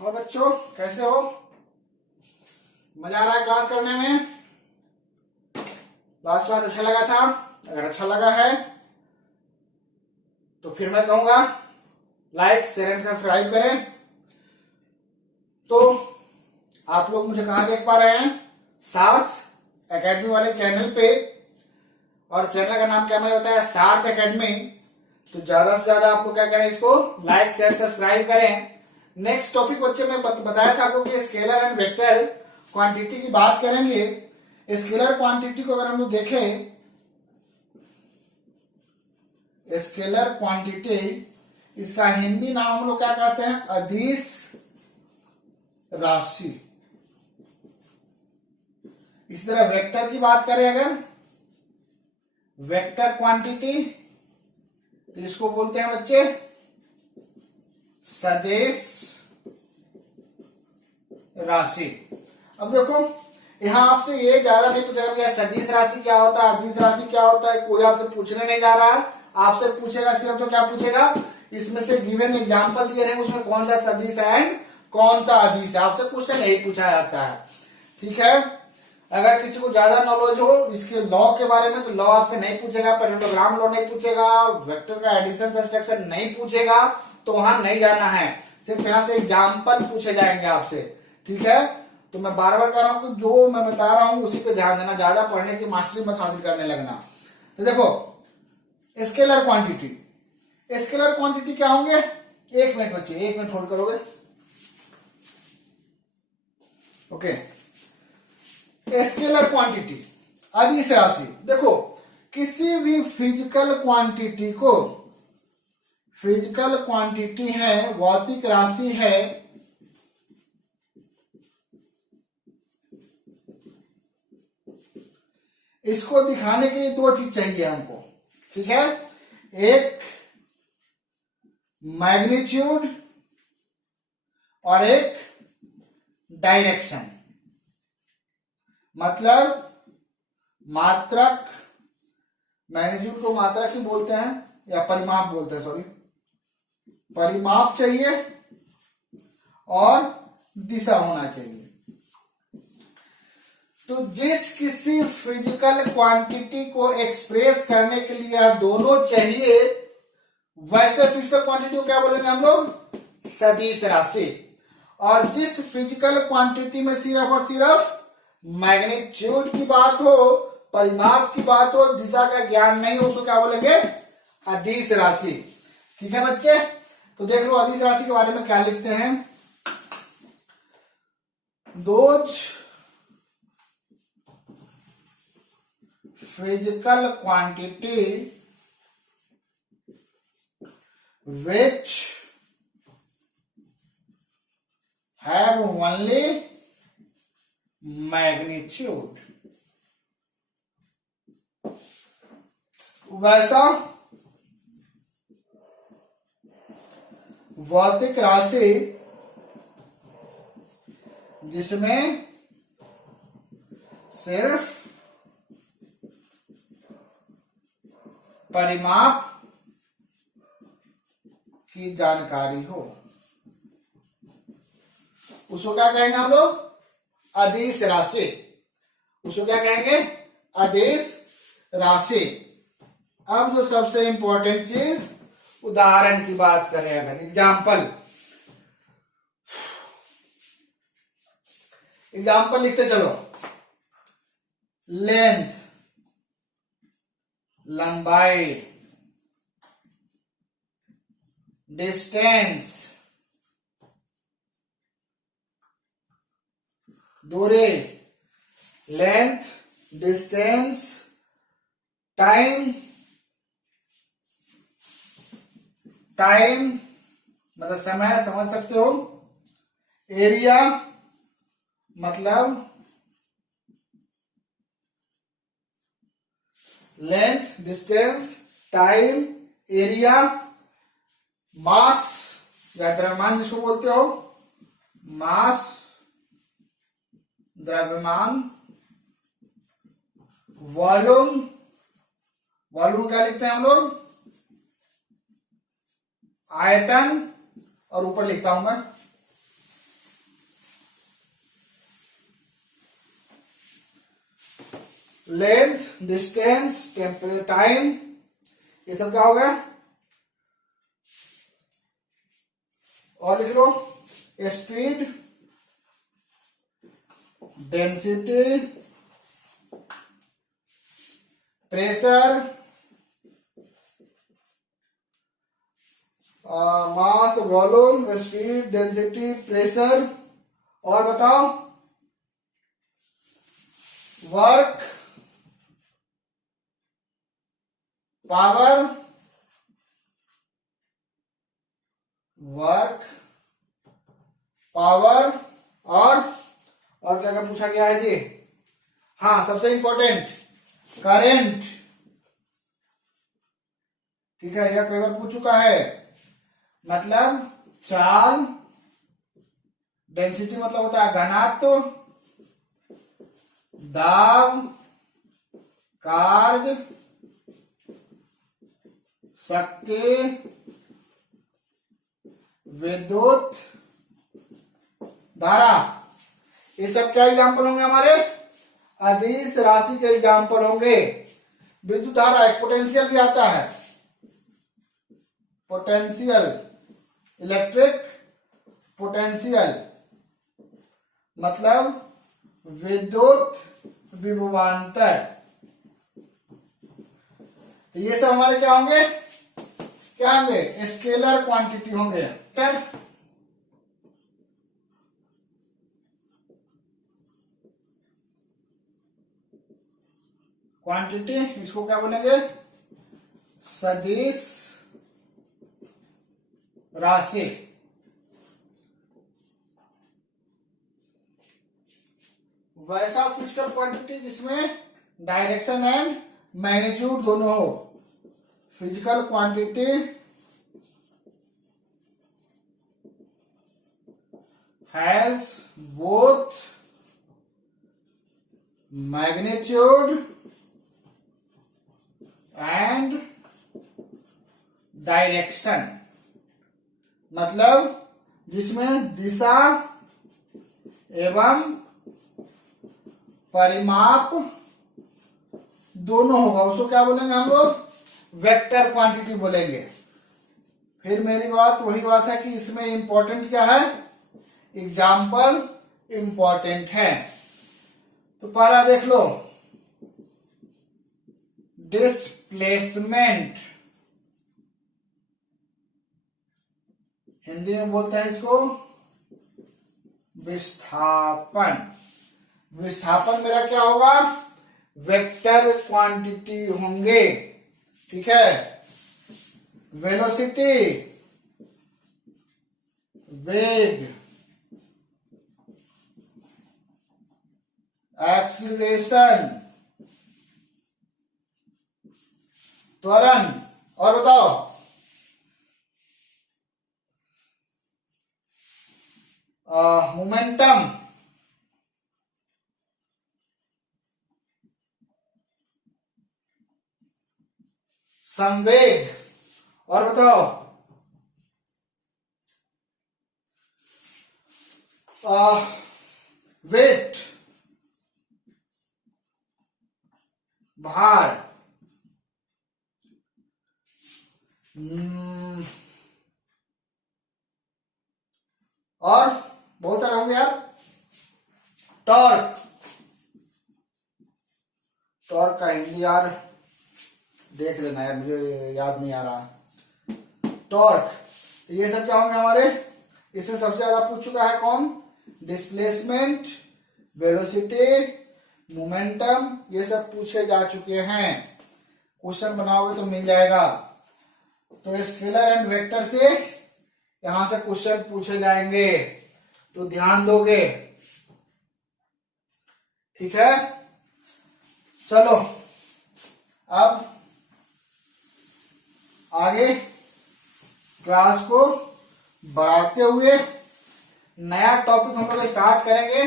और बच्चों कैसे हो? मजा आ रहा है क्लास करने में? लास्ट क्लास अच्छा लगा था? अगर अच्छा लगा है तो फिर मैं कहूंगा लाइक शेयर एंड सब्सक्राइब करें। तो आप लोग मुझे कहां देख पा रहे हैं? सार्थ एकेडमी वाले चैनल पे। और चैनल का नाम क्या मैंने बताया? सार्थ एकेडमी। तो ज्यादा से ज्यादा आप लोग क्या करें, इसको लाइक शेयर सब्सक्राइब करें। नेक्स्ट टॉपिक बच्चे मैं बताया था आपको कि स्केलर एंड वेक्टर क्वांटिटी की बात करेंगे। स्केलर क्वांटिटी को अगर हम लोग देखें, स्केलर क्वांटिटी इसका हिंदी नाम हम लोग क्या कहते हैं? अदिश राशि। इसी तरह वेक्टर की बात करें अगर, वेक्टर क्वांटिटी इसको बोलते हैं बच्चे सदिश राशि। अब देखो यहां आपसे ये ज्यादा नहीं पूछेगा कि सदिश राशि क्या होता है, अदिश राशि क्या होता है, कोई आपसे पूछने नहीं जा रहा है। आपसे पूछेगा सिर्फ तो क्या पूछेगा, इसमें से गिवन एग्जांपल दिए रहेंगे उसमें कौन सा सदिश है एंड कौन सा अदिश है। आपसे क्वेश्चन यही पूछा जाता है, ठीक है। अगर किसी को ज्यादा नॉलेज हो इसके लॉ के बारे में तो लॉ आपसे नहीं पूछेगा, पैरेललोग्राम लॉ नहीं पूछेगा, वेक्टर का एडिशन सब्सट्रैक्शन नहीं पूछेगा, तो वहां नहीं जाना है। सिर्फ यहाँ से एग्जाम्पल पूछे जाएंगे आपसे, ठीक है। तो मैं बार बार कह रहा हूं कि जो मैं बता रहा हूं उसी पे ध्यान देना, ज्यादा पढ़ने की मास्टरी मत हासिल करने लगना। तो देखो स्केलर क्वांटिटी, स्केलर क्वांटिटी क्या होंगे? एक मिनट बच्चे, एक मिनट होल्ड करोगे? ओके। स्केलर क्वांटिटी अदिश राशि। देखो किसी भी फिजिकल क्वांटिटी को, फिजिकल क्वांटिटी है, भौतिक राशि है, इसको दिखाने के लिए दो चीज चाहिए हमको, ठीक है। एक मैग्नीट्यूड और एक डायरेक्शन। मतलब मात्रक, मैग्नीट्यूड को मात्रक ही बोलते हैं या परिमाप बोलते हैं, सॉरी परिमाप चाहिए और दिशा होना चाहिए। तो जिस किसी फिजिकल क्वांटिटी को एक्सप्रेस करने के लिए दोनों चाहिए, वैसे फिजिकल क्वांटिटी को क्या बोलेंगे हम लोग? सदिश राशि। और जिस फिजिकल क्वांटिटी में सिर्फ और सिर्फ मैग्नीट्यूड की बात हो, परिमाप की बात हो, दिशा का ज्ञान नहीं हो, उसको क्या बोलेंगे? अदिश राशि। ठीक है बच्चे। तो देख लो अदिश राशि के बारे में क्या लिखते हैं। Those physical quantity which have only magnitude, वैसा भौतिक राशि जिसमें सिर्फ परिमाप की जानकारी हो, उसको क्या कहेंगे हम लोग? अदिश राशि। उसको क्या कहेंगे? अदिश राशि। अब जो सबसे इंपॉर्टेंट चीज, उदाहरण की बात करें अगर, एग्जाम्पल, एग्जाम्पल लिखते चलो। लेंथ, लंबाई, डिस्टेंस दूरी, लेंथ, डिस्टेंस, टाइम, टाइम मतलब समय, समझ सकते हो। एरिया मतलब लेंथ, डिस्टेंस, टाइम, एरिया, मास या द्रव्यमान जिसको बोलते हो, मास, द्रव्यमान, वॉल्यूम, वॉल्यूम क्या लिखते हैं हम लोग? आयतन, और ऊपर लिखता हूं मैं लेंथ, डिस्टेंस, टेम्परेचर, टाइम, ये सब क्या हो गया। और लिख लो स्पीड, डेंसिटी, प्रेशर, मास, वॉल्यूम, स्पीड, डेंसिटी, प्रेशर, और बताओ वर्क, पावर, वर्क, पावर, और क्या क्या पूछा गया है जी। हाँ, सबसे इंपॉर्टेंट करेंट। ठीक है, यह कई बार पूछ चुका है। मतलब चाल, डेंसिटी मतलब होता है घनत्व, दाब, कार्य, शक्ति, विद्युत धारा, ये सब क्या एग्जाम्पल होंगे हमारे, अदिश राशि के एग्जाम्पल होंगे। विद्युत धारा एक पोटेंशियल भी आता है, पोटेंशियल, इलेक्ट्रिक पोटेंशियल मतलब विद्युत विभवांतर। तो ये सब हमारे क्या होंगे, क्या होंगे, स्केलर क्वांटिटी होंगे। क्वांटिटी, इसको क्या बोलेंगे, सदिश राशि। वैसा फिजिकल क्वांटिटी जिसमें डायरेक्शन एंड मैग्नीट्यूड दोनों हो। Physical quantity has both magnitude and direction, मतलब जिसमें दिशा एवं परिमाप दोनों होगा, उसको क्या बोलेंगे हम लोग, वेक्टर क्वांटिटी बोलेंगे। फिर मेरी बात वही बात है कि इसमें इंपॉर्टेंट क्या है, एग्जाम्पल इंपॉर्टेंट है। तो पहला देख लो, डिस्प्लेसमेंट, हिंदी में बोलते हैं इसको विस्थापन। विस्थापन मेरा क्या होगा, वेक्टर क्वांटिटी होंगे। ठीक है, वेलोसिटी वेग, एक्सीलरेशन त्वरण, और बताओ मोमेंटम, संवेग, और बताओ वेट, भार, और बहुत सारे होंगे यार, टॉर्क, टॉर्क का हिंदी यार देख लेना यार, मुझे याद नहीं आ रहा। टॉर्क, तो ये सब क्या होंगे हमारे, इसमें सबसे ज्यादा पूछ चुका है कौन, डिस्प्लेसमेंट, वेलोसिटी, मोमेंटम, ये सब पूछे जा चुके हैं। क्वेश्चन बनाओगे तो मिल जाएगा। तो स्केलर एंड वेक्टर से यहां से क्वेश्चन पूछे जाएंगे, तो ध्यान दोगे। ठीक है, चलो अब आगे क्लास को बढ़ाते हुए नया टॉपिक हम लोग स्टार्ट करेंगे,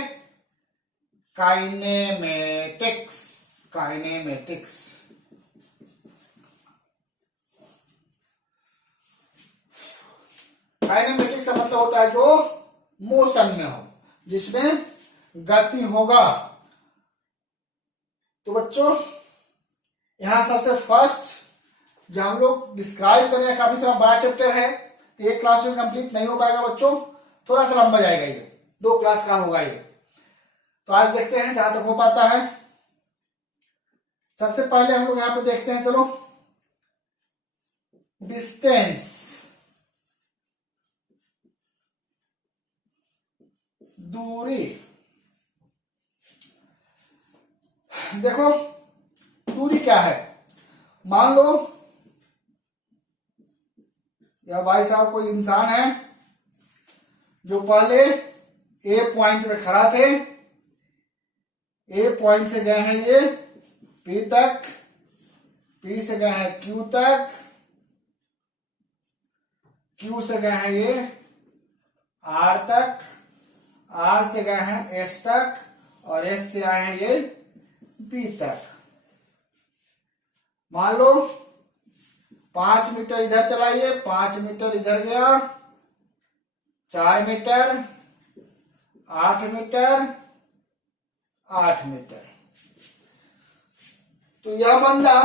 काइनेमेटिक्स। काइनेमेटिक्स काइनेमेटिक्स का मतलब होता है जो मोशन में हो, जिसमें गति होगा। तो बच्चों यहां सबसे फर्स्ट जो हम लोग डिस्क्राइब कर रहे हैं, काफी थोड़ा बड़ा चैप्टर है, तो एक क्लास में कंप्लीट नहीं हो पाएगा बच्चों, थोड़ा सा लंबा जाएगा, ये 2 क्लास का होगा ये। तो आज देखते हैं जहां तक हो पाता है। सबसे पहले हम लोग यहां पे देखते हैं, चलो डिस्टेंस, दूरी। देखो दूरी क्या है, मान लो या भाई साहब कोई इंसान है जो पहले ए पॉइंट पे खड़ा थे, ए पॉइंट से गए हैं ये पी तक, पी से गए हैं क्यू तक, क्यू से गए हैं ये आर तक, आर से गए हैं एस तक, और एस से आए हैं ये बी तक। मान लो 5 मीटर इधर चलाइए, 5 मीटर इधर गया, 4 मीटर, 8 मीटर, 8 मीटर। तो यह बंदा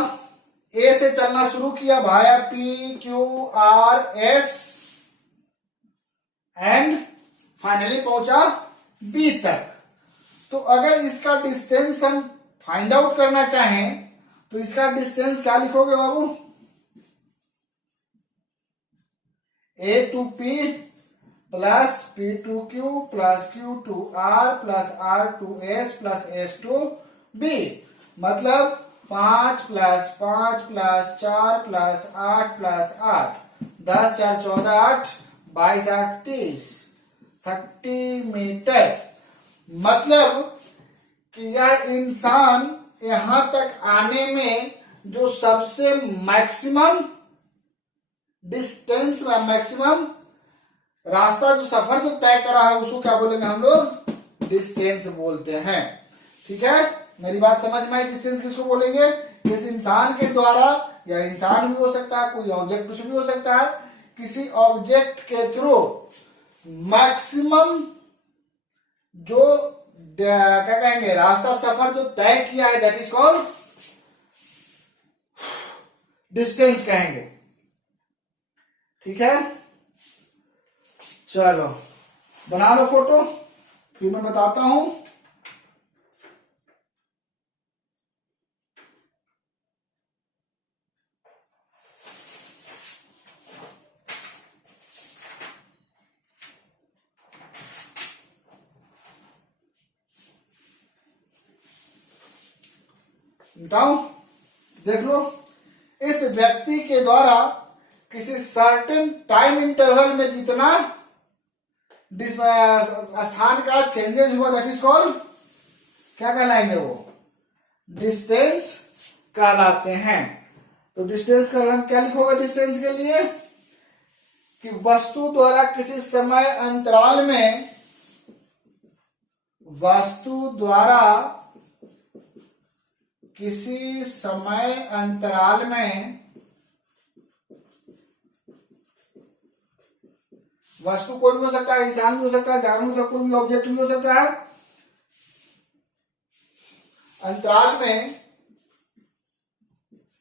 ए से चलना शुरू किया भाया P Q R S and finally पहुंचा बी तक। तो अगर इसका डिस्टेंस हम फाइंड आउट करना चाहें तो इसका डिस्टेंस क्या लिखोगे बाबू, A to P plus P to Q plus Q to R plus R to S plus S to B. मतलब 5 plus 5 plus 4 plus 8 plus 8, 10 4 14 8, 22 8 30, 30 meter. मतलब कि यह इंसान यहां तक आने में जो सबसे मैक्सिमम डिस्टेंस में मैक्सिमम रास्ता जो सफर जो तय करा है उसको क्या बोलेंगे हम लोग, डिस्टेंस बोलते हैं। ठीक है, मेरी बात समझ में आई? डिस्टेंस किसको बोलेंगे, किसी इंसान के द्वारा, या इंसान भी हो सकता है, कोई ऑब्जेक्ट कुछ भी हो सकता है, किसी ऑब्जेक्ट के थ्रू मैक्सिमम जो क्या कहेंगे रास्ता सफर जो तय किया है, दैट इज कॉल्ड डिस्टेंस कहेंगे। ठीक है, चलो बना लो फोटो, फिर मैं बताता हूं। बताओ, देख लो, इस व्यक्ति के द्वारा किसी सर्टेन टाइम इंटरवल में जितना स्थान का चेंजेस हुआ, दैट इज कॉल्ड क्या कहलाएंगे, वो डिस्टेंस कहलाते हैं। तो डिस्टेंस का रंग क्या लिखोगे डिस्टेंस के लिए, कि वस्तु द्वारा किसी समय अंतराल में, वस्तु द्वारा किसी समय अंतराल में, वस्तु कोई भी हो सकता है, इंसान भी हो सकता है, जानवर भी हो सकता है, कोई भी ऑब्जेक्ट भी हो सकता है, अंतराल में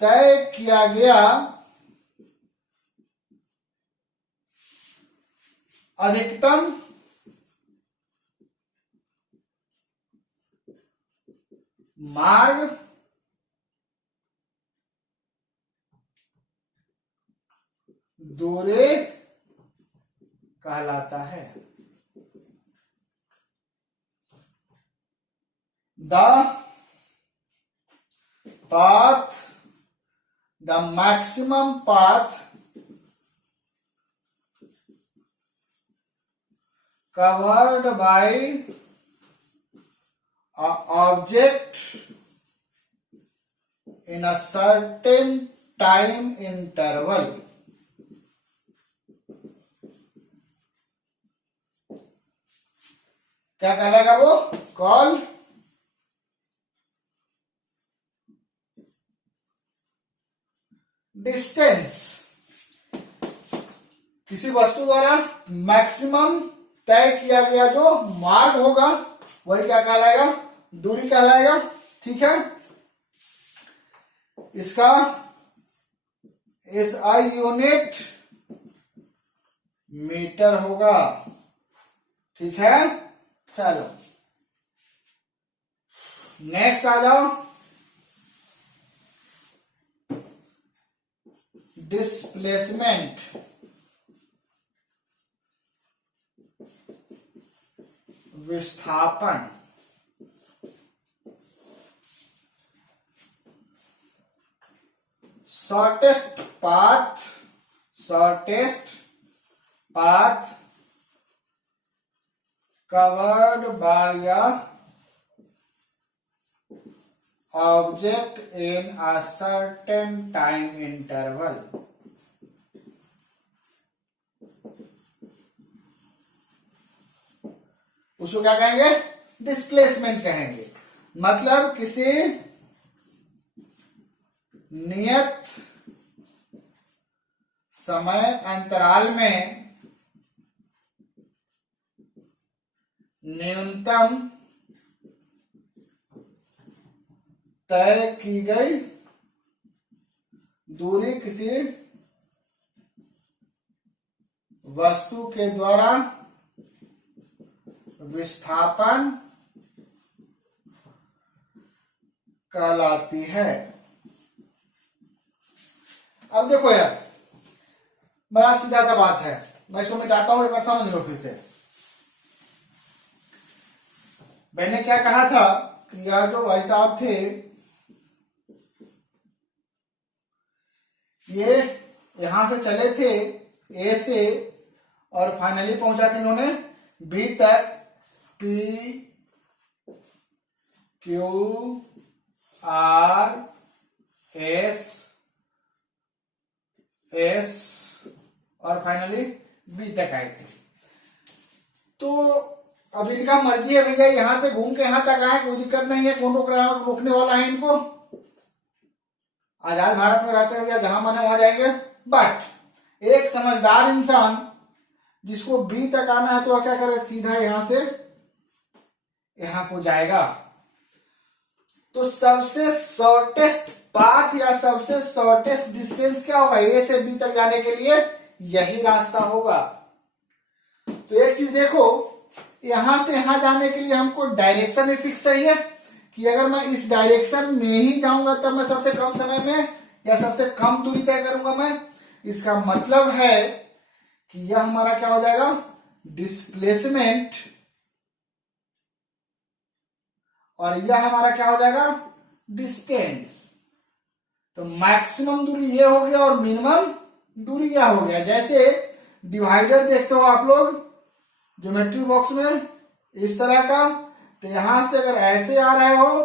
तय किया गया अधिकतम मार्ग दूरी कहलाता है। The path, the maximum path covered by object in a certain time interval। क्या कहलाएगा वो, कॉल डिस्टेंस। किसी वस्तु द्वारा मैक्सिमम तय किया गया जो मार्ग होगा वही क्या कहलाएगा, दूरी कहलाएगा। ठीक है, इसका SI यूनिट मीटर होगा। ठीक है, चलो नेक्स्ट आ जाओ। डिस्प्लेसमेंट, विस्थापन। Shortest path covered by a object in a certain time interval। उसको क्या कहेंगे? डिस्प्लेसमेंट कहेंगे। मतलब किसी नियत समय अंतराल में न्यूनतम तय की गई दूरी किसी वस्तु के द्वारा विस्थापन कहलाती है। अब देखो यार, बड़ा सीधा सा बात है, मैं इसको मिटाता हूं, एक बार समझ लो फिर से। मैंने क्या कहा था कि यह जो भाई साहब थे, ये यहां से चले थे ए से और फाइनली पहुंचा थे इन्होंने बी तक। P Q R S और फाइनली बी तक आए थे। तो अब इनका मर्जी है भैया, यहां से घूम के यहां तक आए, कोई दिक्कत नहीं है, कौन रोक रहा है, रोकने वाला है इनको। आजाद भारत में रहते हैं भैया, जहां मन है वहां जाएंगे। बट एक समझदार इंसान जिसको बी तक आना है तो वह क्या करे, सीधा यहां से यहां को जाएगा। तो सबसे शॉर्टेस्ट पाथ या सबसे शॉर्टेस्ट डिस्टेंस क्या होगा? ए से बी तक जाने के लिए यही रास्ता होगा। तो एक चीज देखो, यहां से यहां जाने के लिए हमको डायरेक्शन भी फिक्स चाहिए कि अगर मैं इस डायरेक्शन में ही जाऊंगा तब मैं सबसे कम समय में या सबसे कम दूरी तय करूंगा मैं। इसका मतलब है कि यह हमारा क्या हो जाएगा, डिस्प्लेसमेंट, और यह हमारा क्या हो जाएगा, डिस्टेंस। तो मैक्सिमम दूरी ये हो गया और मिनिमम दूरी यह हो गया। जैसे डिवाइडर देखते हो आप लोग ज्योमेट्री बॉक्स में, इस तरह का। तो यहां से अगर ऐसे आ रहे हो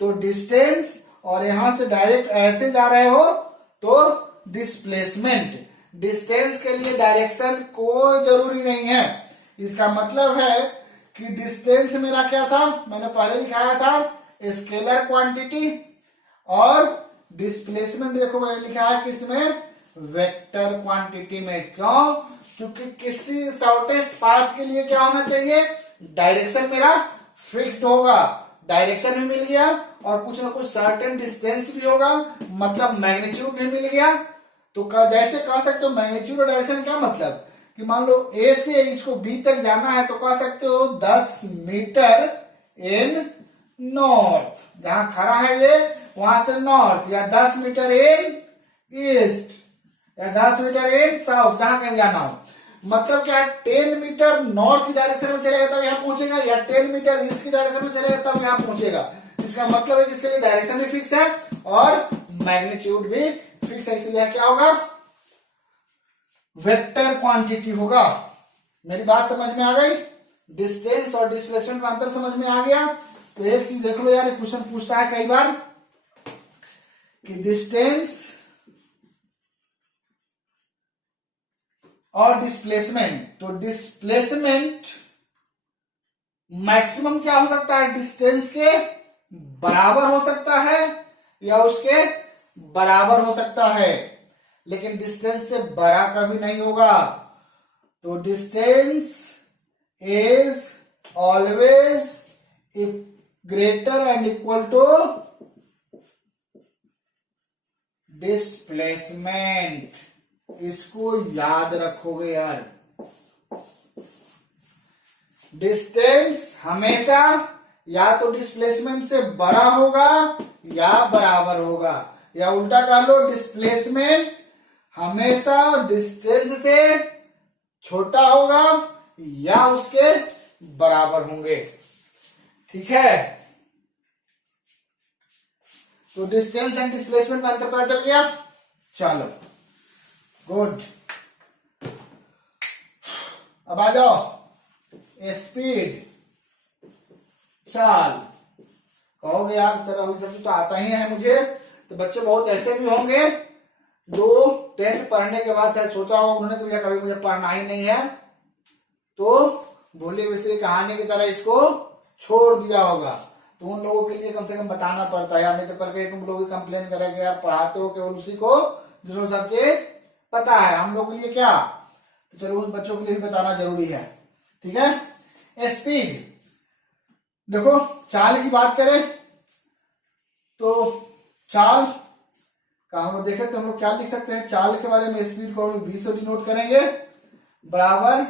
तो डिस्टेंस, और यहां से डायरेक्ट ऐसे जा रहे हो तो डिस्प्लेसमेंट। डिस्टेंस के लिए डायरेक्शन कोई जरूरी नहीं है। इसका मतलब है कि डिस्टेंस मेरा क्या था, मैंने पहले लिखाया था, स्केलर क्वांटिटी, और डिस्प्लेसमेंट देखो मैंने लिखा है किसमें, वेक्टर क्वांटिटी में। क्यों? क्योंकि किसी शॉर्टेस्ट पाथ के लिए क्या होना चाहिए, डायरेक्शन मेरा फिक्स्ड होगा। डायरेक्शन भी मिल गया और कुछ ना कुछ सर्टेन डिस्टेंस भी होगा, मतलब मैग्नीट्यूड भी मिल गया। तो जैसे कह सकते हो मैग्नीट्यूड और डायरेक्शन क्या मतलब, कि मान लो ए से इसको बी तक जाना है तो कह सकते हो 10 मीटर इन नॉर्थ, जहां खड़ा है ये वहां से नॉर्थ, या 10 मीटर इन ईस्ट, या 10 मीटर इन साउथ, जहां कहीं जाना हो। मतलब क्या, 10 मीटर नॉर्थ की डायरेक्शन में चलेगा तब यहां पहुंचेगा, या 10 मीटर ईस्ट की डायरेक्शन में चलेगा तब यहां पहुंचेगा। इसका मतलब है कि इसके लिए डायरेक्शन भी फिक्स है और मैग्नीट्यूड भी फिक्स है, इसलिए क्या होगा, वेक्टर क्वांटिटी होगा। मेरी बात समझ में आ गई? डिस्टेंस और डिस्प्लेसमेंट में अंतर समझ में आ गया? तो एक चीज देख लो यार, क्वेश्चन पूछता है कई बार कि डिस्टेंस और डिस्प्लेसमेंट। तो डिस्प्लेसमेंट मैक्सिमम क्या हो सकता है, डिस्टेंस के बराबर हो सकता है या उसके बराबर हो सकता है, लेकिन डिस्टेंस से बड़ा कभी नहीं होगा। तो distance is always greater and equal to displacement, इसको याद रखोगे यार। डिस्टेंस हमेशा या तो डिस्प्लेसमेंट से बड़ा होगा या बराबर होगा, या उल्टा कह लो डिस्प्लेसमेंट हमेशा डिस्टेंस से छोटा होगा या उसके बराबर होंगे। ठीक है, तो डिस्टेंस एंड डिस्प्लेसमेंट का अंतर पता चल गया। चलो गुड, अब आ जाओ स्पीड, चाल। कहोगे यार सर अभी सब तो आता ही है मुझे, तो बच्चे बहुत ऐसे भी होंगे जो 10th पढ़ने के बाद शायद सोचा होगा उन्होंने तो कभी मुझे पढ़ना ही नहीं है, तो भूली बिसरी कहानी की तरह इसको छोड़ दिया होगा। तो उन लोगों के लिए कम से कम बताना पड़ता है यार, नहीं तो करके तुम लोग भी कंप्लेन करेंगे यार पढ़ाते हो केवल उसी को जिसको सब चीज पता है, हम लोग के लिए क्या। तो चलो उन बच्चों के लिए भी बताना जरूरी है। ठीक है, स्पीड देखो, चाल की बात करें तो चाल का हम देखें तो हम लोग क्या लिख सकते हैं, चाल के बारे में स्पीड को हम लोग 20 से डिनोट करेंगे, बराबर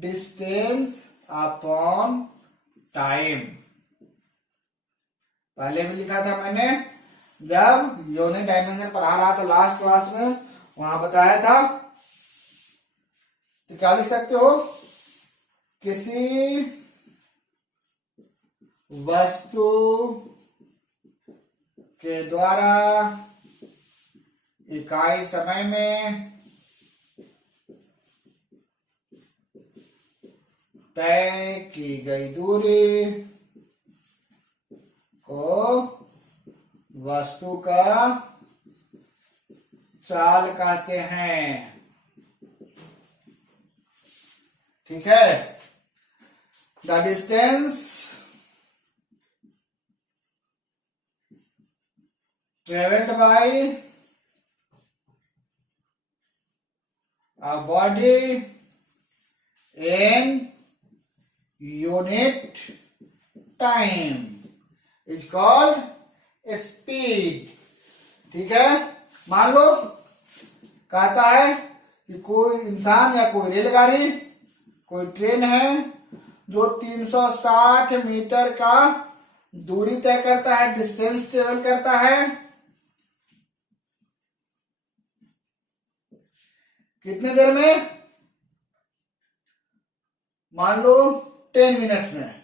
डिस्टेंस अपॉन टाइम। पहले भी लिखा था मैंने जब यूनिट डायमेंशन पढ़ा रहा था लास्ट क्लास में, वहां बताया था। तो क्या लिख सकते हो, किसी वस्तु के द्वारा इकाई समय में तय की गई दूरी को वस्तु का चाल कहते हैं। ठीक है, the distance travelled by a body in unit time is called speed। ठीक है, मान लो कहता है कि कोई इंसान या कोई रेलगाड़ी, कोई ट्रेन है जो 360 मीटर का दूरी तय करता है, डिस्टेंस ट्रेवल करता है कितने देर में, मान लो 10 मिनट्स में।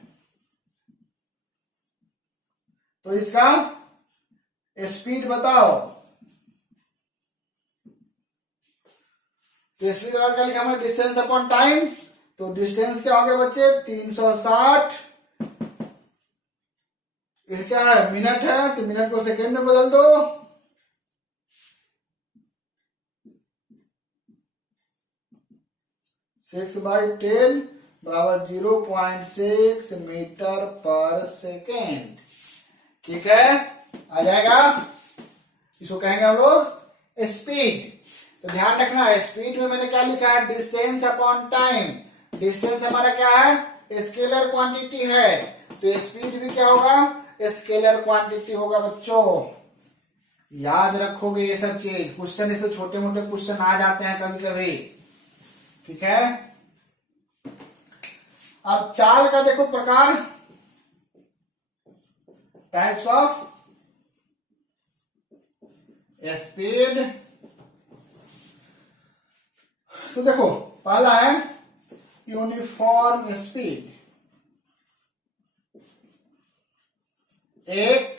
तो इसका स्पीड बताओ। तो स्पीड और क्या लिखा हमने, डिस्टेंस अपॉन टाइम। तो डिस्टेंस क्या हो गया बच्चे, 360, ये क्या है मिनट है, तो मिनट को सेकेंड में बदल दो, 6/10 बराबर 0.6 मीटर पर सेकेंड। ठीक है, आ जाएगा, इसको कहेंगे हम लोग स्पीड। तो ध्यान रखना है स्पीड में मैंने क्या लिखा है, डिस्टेंस अपॉन टाइम। डिस्टेंस हमारा क्या है, स्केलर क्वांटिटी है, तो स्पीड भी क्या होगा, स्केलर क्वांटिटी होगा। बच्चों याद रखोगे ये सब चीज, क्वेश्चन इससे छोटे मोटे क्वेश्चन आ जाते हैं कभी कभी। ठीक है, अब चाल का देखो प्रकार, टाइप्स ऑफ स्पीड। तो देखो पहला है यूनिफॉर्म स्पीड, एक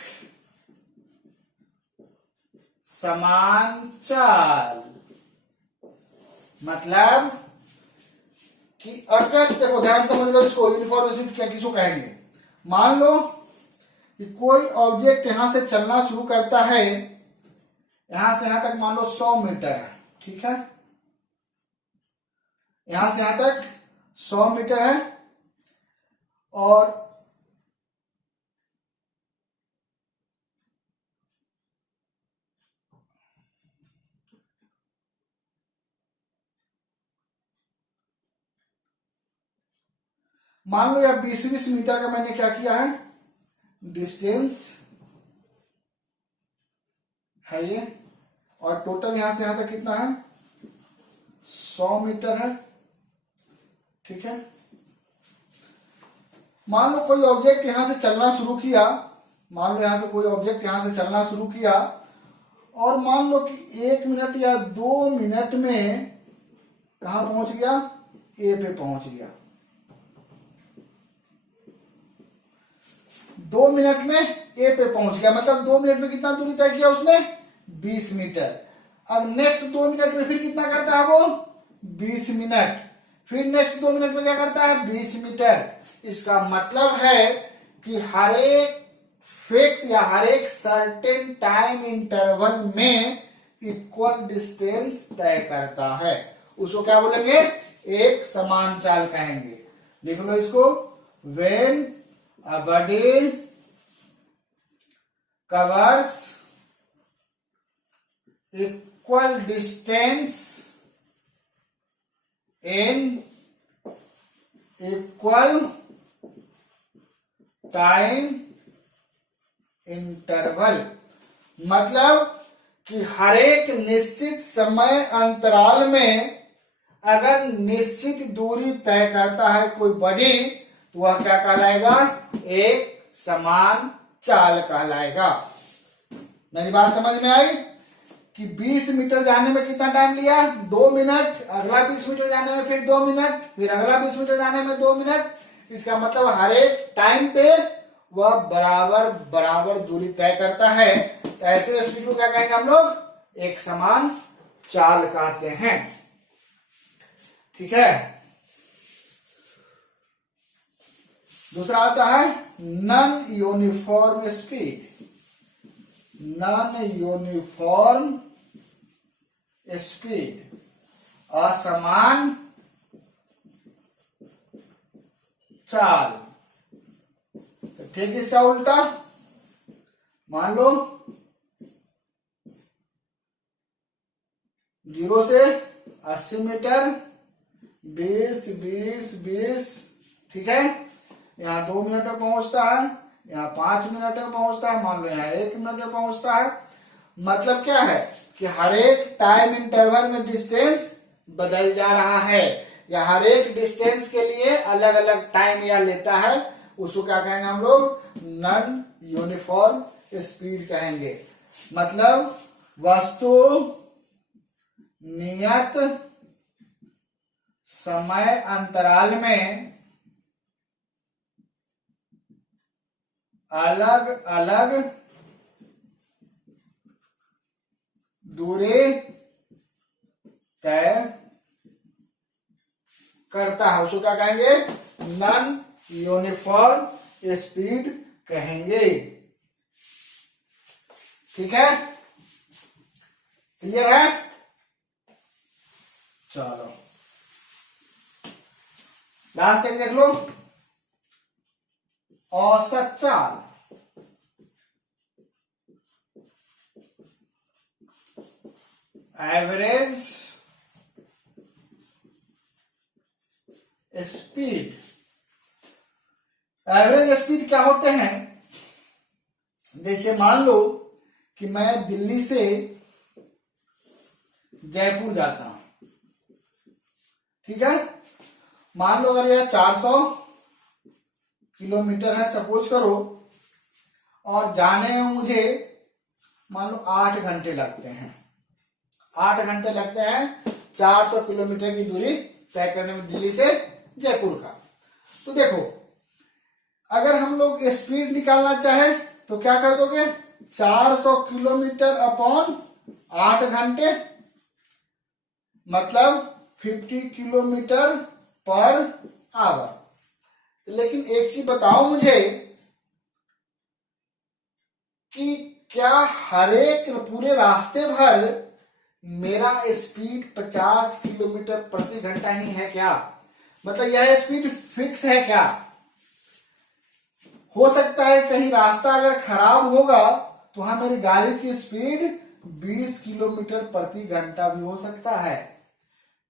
समान चाल। मतलब कि अगर देखो ध्यान समझ लो इसको, यूनिफॉर्म स्पीड क्या किसको कहेंगे, मान लो कि कोई ऑब्जेक्ट यहां से चलना शुरू करता है, यहां से यहां तक मान लो 100 मीटर है। ठीक है, यहां से यहां तक 100 मीटर है, और मान लो यार 20-20 मीटर का मैंने क्या किया है, डिस्टेंस है ये, और टोटल यहां से यहां तक कितना है, 100 मीटर है। ठीक है, मान लो कोई ऑब्जेक्ट यहां से चलना शुरू किया, मान लो यहां से कोई ऑब्जेक्ट यहां से चलना शुरू किया, और मान लो कि 1 मिनट या 2 मिनट में कहां पहुंच गया, ए पे पहुंच गया। 2 मिनट में ए पे पहुंच गया, मतलब 2 मिनट में कितना दूरी तय किया उसने, 20 मीटर। अब नेक्स्ट 2 मिनट में फिर कितना करता है वो, 20 मिनट। फिर नेक्स्ट 2 मिनट में क्या करता है, 20 मीटर। इसका मतलब है कि हर एक फिक्स या हर एक सर्टेन टाइम इंटरवल में इक्वल डिस्टेंस तय करता है। उसको क्या बोलेंगे, एक समान चाल कहेंगे। लिख लो इसको, when a body covers equal distance in equal time interval, मतलब कि हर एक निश्चित समय अंतराल में अगर निश्चित दूरी तय करता है कोई बॉडी, तो वह क्या कहलाएगा, एक समान चाल कहलाएगा। मेरी बात समझ में आई कि 20 मीटर जाने में कितना टाइम लिया, 2 मिनट, अगला 20 मीटर जाने में फिर 2 मिनट, फिर अगला 20 मीटर जाने में 2 मिनट। इसका मतलब हर एक टाइम पे वह बराबर बराबर दूरी तय करता है। तो ऐसे स्पीड को क्या कहेंगे हम लोग, एक समान चाल कहते हैं। ठीक है, दूसरा आता है non uniform speed. Non uniform speed, असमान चाल। ठीक, इसका उल्टा मान लो 0 से 80 मीटर, 20 20 20। ठीक है, यहाँ 2 मिनट में पहुंचता है, यहाँ 5 मिनट में पहुंचता है, मान लो यहाँ 1 मिनट में पहुंचता है। मतलब क्या है कि हर एक टाइम इंटरवल में डिस्टेंस बदल जा रहा है, या हर एक डिस्टेंस के लिए अलग अलग टाइम या लेता है। उसको क्या कहेंगे हम लोग, नॉन यूनिफॉर्म स्पीड कहेंगे। मतलब वस्तु नियत समय अंतराल में अलग अलग दूरी तय करता है, उसको क्या कहेंगे, नॉन यूनिफॉर्म स्पीड कहेंगे। ठीक है, क्लियर है। चलो लास्ट एक देख लो, औसत चाल। Average speed. एवरेज स्पीड क्या होते हैं, जैसे मान लो कि मैं दिल्ली से जयपुर जाता हूं। ठीक है, मान लो अगर यह 400 किलोमीटर है सपोज करो, और जाने में मुझे मान लो 8 घंटे लगते हैं। 8 घंटे लगते हैं 400 किलोमीटर की दूरी तय करने में दिल्ली से जयपुर का। तो देखो, अगर हम लोग स्पीड निकालना चाहे तो क्या कर दोगे, 400 किलोमीटर अपॉन 8 घंटे, मतलब 50 किलोमीटर पर आवर। लेकिन एक चीज बताओ मुझे कि क्या हर एक पूरे रास्ते भर मेरा स्पीड 50 किलोमीटर प्रति घंटा ही है क्या, मतलब यह स्पीड फिक्स है क्या। हो सकता है कहीं रास्ता अगर खराब होगा तो वहां मेरी गाड़ी की स्पीड 20 किलोमीटर प्रति घंटा भी हो सकता है।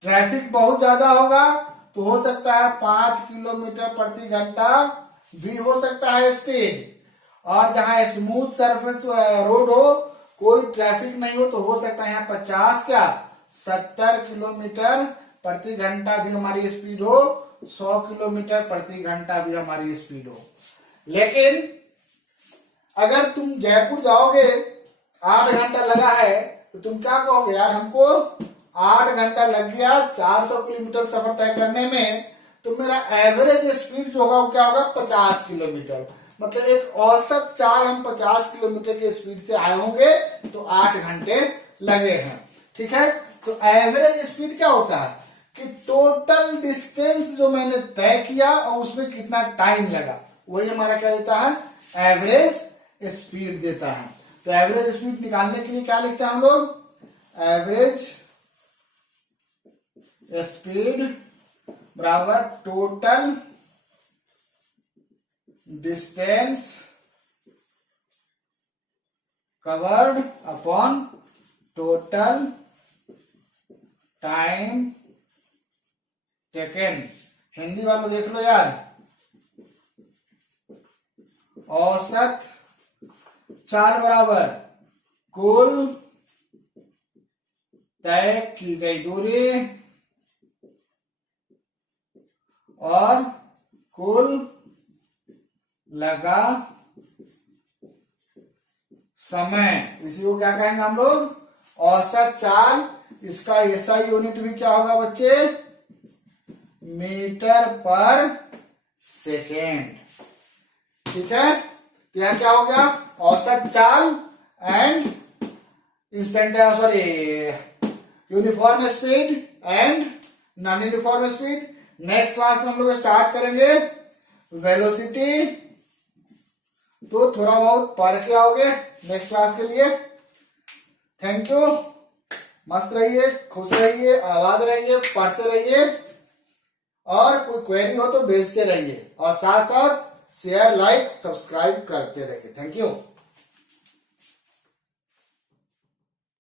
ट्रैफिक बहुत ज्यादा होगा तो हो सकता है 5 किलोमीटर प्रति घंटा भी हो सकता है स्पीड। और जहां स्मूथ सरफेस रोड हो कोई ट्रैफिक नहीं हो तो हो सकता है यहाँ 50 क्या 70 किलोमीटर प्रति घंटा भी हमारी स्पीड हो, 100 किलोमीटर प्रति घंटा भी हमारी स्पीड हो। लेकिन अगर तुम जयपुर जाओगे 8 घंटा लगा है तो तुम क्या कहोगे, यार हमको 8 घंटा लग गया 400 किलोमीटर सफर तय करने में, तो मेरा एवरेज स्पीड जो होगा वो क्या होगा 50 किलोमीटर। मतलब एक औसत चाल हम 50 किलोमीटर की स्पीड से आए होंगे तो 8 घंटे लगे हैं। ठीक है, तो एवरेज स्पीड क्या होता है कि टोटल डिस्टेंस जो मैंने तय किया और उसमें कितना टाइम लगा, वही हमारा क्या देता है, एवरेज स्पीड देता है। तो एवरेज स्पीड निकालने के लिए क्या लिखते हैं हम लोग, एवरेज स्पीड बराबर total distance covered upon total time taken. Hindi वालों देख लो यार, औसत चाल बराबर कुल तय की गई दूरी और कुल लगा समय। इसी को क्या कहेंगे हम लोग, औसत चाल। इसका एसआई यूनिट भी क्या होगा बच्चे, मीटर पर सेकेंड। ठीक है, तो यह क्या हो गया, औसत चाल and instantaneous sorry uniform speed and non uniform speed. Next class में हम लोग स्टार्ट करेंगे वेलोसिटी, तो थोड़ा बहुत पढ़ के आओगे नेक्स्ट क्लास के लिए। थैंक यू, मस्त रहिए, खुश रहिए, आबाद रहिए, पढ़ते रहिए, और कोई क्वेरी हो तो भेजते रहिए, और साथ साथ शेयर लाइक सब्सक्राइब करते रहिए। Thank you.